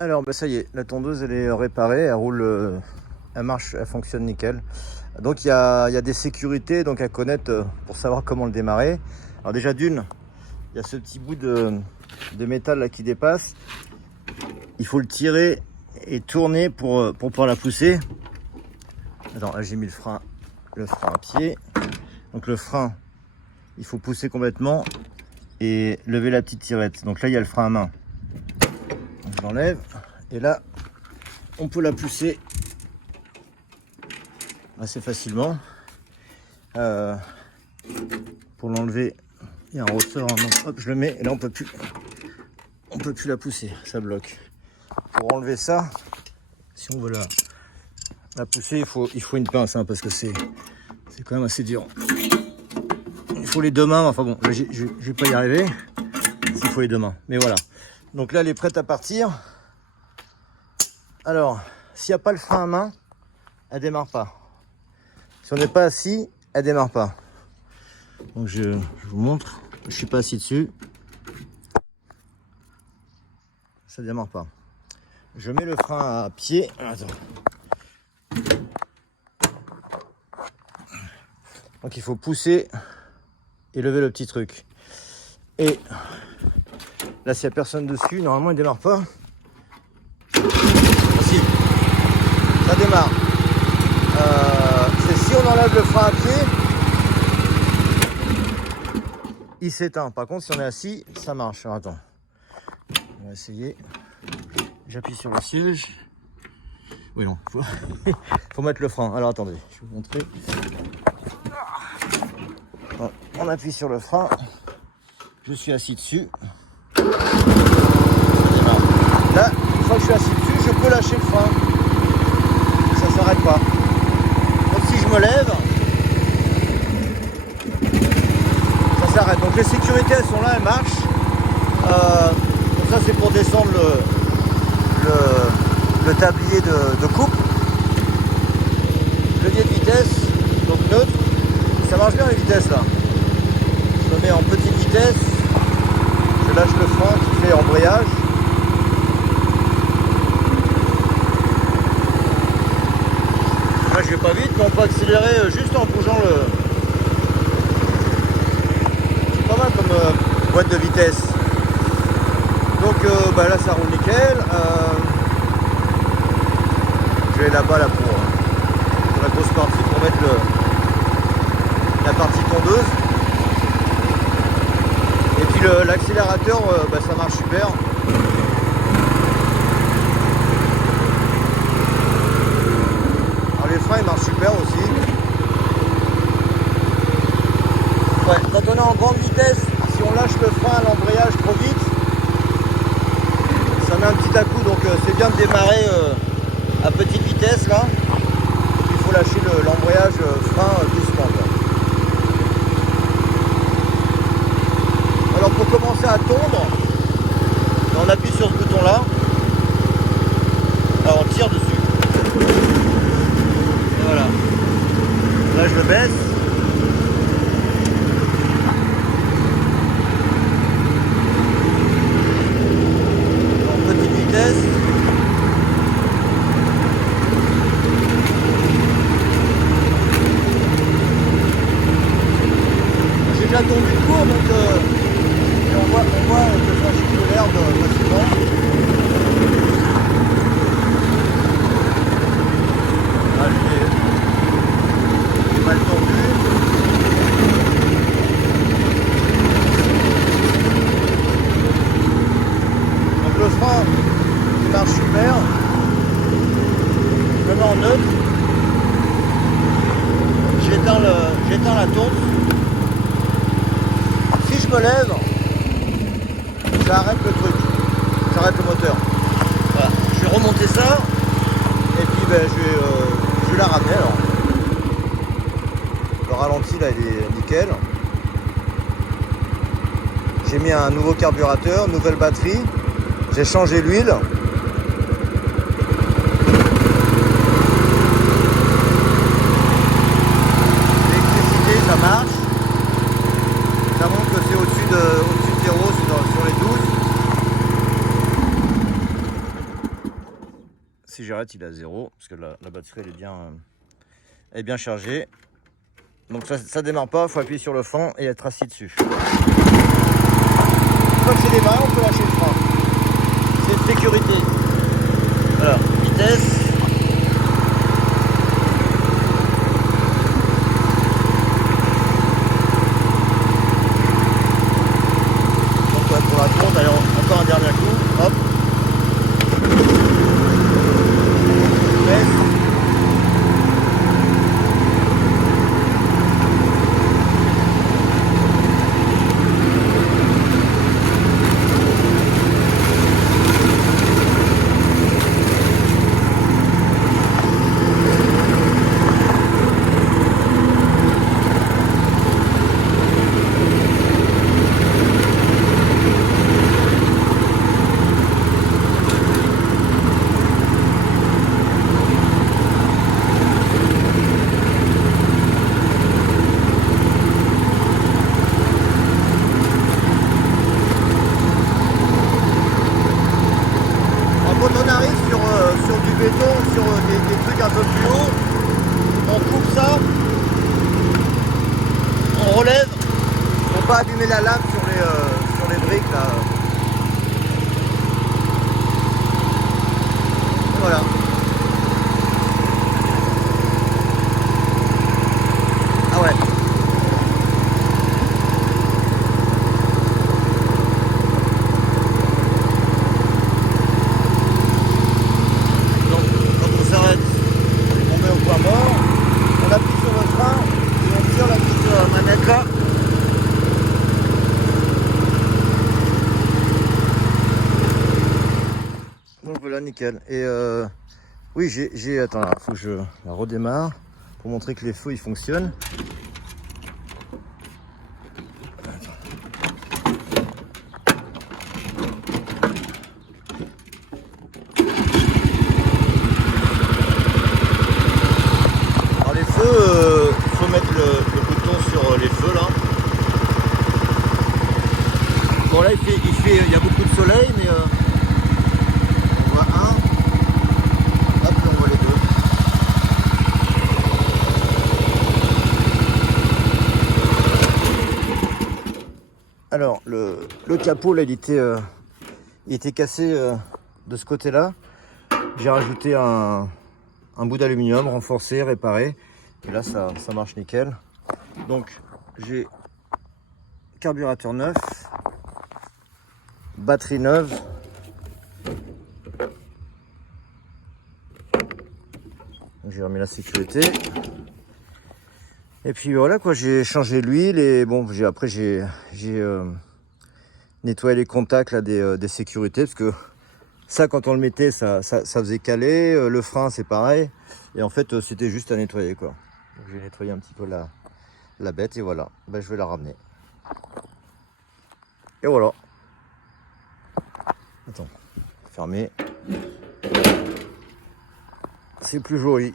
Alors bah ça y est, la tondeuse elle est réparée, elle roule, elle marche, elle fonctionne nickel. Donc il y a des sécurités donc à connaître pour savoir comment le démarrer. Alors déjà d'une, il y a ce petit bout de métal là qui dépasse. Il faut le tirer et tourner pour pouvoir la pousser. Attends, là j'ai mis le frein à pied. Donc le frein, il faut pousser complètement et lever la petite tirette. Donc là il y a le frein à main. Donc, je l'enlève et là on peut la pousser assez facilement. Pour l'enlever, il y a un ressort, donc hop, je le mets et là on peut plus la pousser, ça bloque. Pour enlever ça, si on veut la pousser, il faut une pince hein, parce que c'est quand même assez dur. Il faut les deux mains, enfin bon, là, je vais pas y arriver. Il faut les deux mains, mais voilà. Donc là elle est prête à partir. Alors, s'il n'y a pas le frein à main, elle démarre pas. Si on n'est pas assis, elle démarre pas. Donc je vous montre, je suis pas assis dessus. Ça démarre pas. Je mets le frein à pied. Attends. Donc il faut pousser et lever le petit truc. Et là s'il n'y a personne dessus, normalement il démarre pas. Si, ça démarre. C'est si on enlève le frein à pied, il s'éteint. Par contre si on est assis, ça marche. Alors, attends. On va essayer. J'appuie sur le siège. Oui non, faut mettre le frein. Alors attendez, je vais vous montrer. On appuie sur le frein. Je suis assis dessus. Ça démarre. Là, une fois que je suis assis dessus, je peux lâcher le frein. Ça s'arrête pas. Donc si je me lève, ça s'arrête. Donc les sécurités elles sont là, elles marchent. Donc ça c'est pour descendre le tablier de coupe. Levier de vitesse, donc neutre. Ça marche bien les vitesses là. Je le mets en petite vitesse. Je lâche le frein qui fait embrayage. Là je vais pas vite, mais on peut accélérer juste en bougeant le. C'est pas mal comme boîte de vitesse. Donc là ça roule nickel. Je vais là-bas là pour la grosse partie pour mettre la partie tondeuse. Et puis l'accélérateur ça marche super. Alors les freins ils marchent super aussi. Ouais, quand on est en grande vitesse, si on lâche le frein à l'embrayage trop vite, ça met un petit à-coup, donc c'est bien de démarrer à petite vitesse là. Et puis il faut lâcher l'embrayage frein doucement quoi. Alors pour commencer à tondre, on appuie sur ce bouton là. Alors on tire dessus. Et voilà. Là je le baisse. En petite vitesse. J'ai déjà tondu le cours donc on voit que ça chute l'herbe facilement. Là, j'ai mal tendu. Donc le frein, il marche super. Je le mets en neutre. J'éteins la tonte. Si je me lève, ça arrête le truc, ça arrête le moteur. Voilà. Je vais remonter ça et puis je vais la ramener alors. Le ralenti là il est nickel. J'ai mis un nouveau carburateur, nouvelle batterie, j'ai changé l'huile. L'électricité ça marche. Ça montre que c'est au-dessus de 0 sur les 12. si j'arrête, il est à 0 parce que la batterie elle est bien chargée. Donc ça démarre pas, il faut appuyer sur le frein et être assis dessus. Une fois que c'est démarré, on peut lâcher le frein. C'est une sécurité. Voilà, vitesse. Donc ouais, pour la tourne, allez, encore un dernier coup. Hop. Baisse. Quand on arrive sur du béton, sur des trucs un peu plus hauts, on coupe ça, on relève pour pas abîmer la lame sur les briques là. Et voilà. Ah ouais. Donc voilà, nickel. Et oui, attends, là, faut que je la redémarre pour montrer que les feux ils fonctionnent. Alors les feux, il faut mettre le bouton sur les feux là. Bon là il y a beaucoup de soleil, mais on voit un, hop, on voit les deux. Alors le capot là il était cassé de ce côté là. J'ai rajouté un bout d'aluminium renforcé, réparé, et là ça marche nickel. Donc j'ai carburateur neuf, batterie neuve, j'ai remis la sécurité, et puis voilà quoi, j'ai changé l'huile, et bon, après j'ai nettoyé les contacts là des sécurités, parce que ça quand on le mettait ça faisait caler, le frein c'est pareil, et en fait c'était juste à nettoyer quoi. Donc j'ai nettoyé un petit peu la bête, et voilà, ben, je vais la ramener. Et voilà. Attends, fermé. C'est plus joli.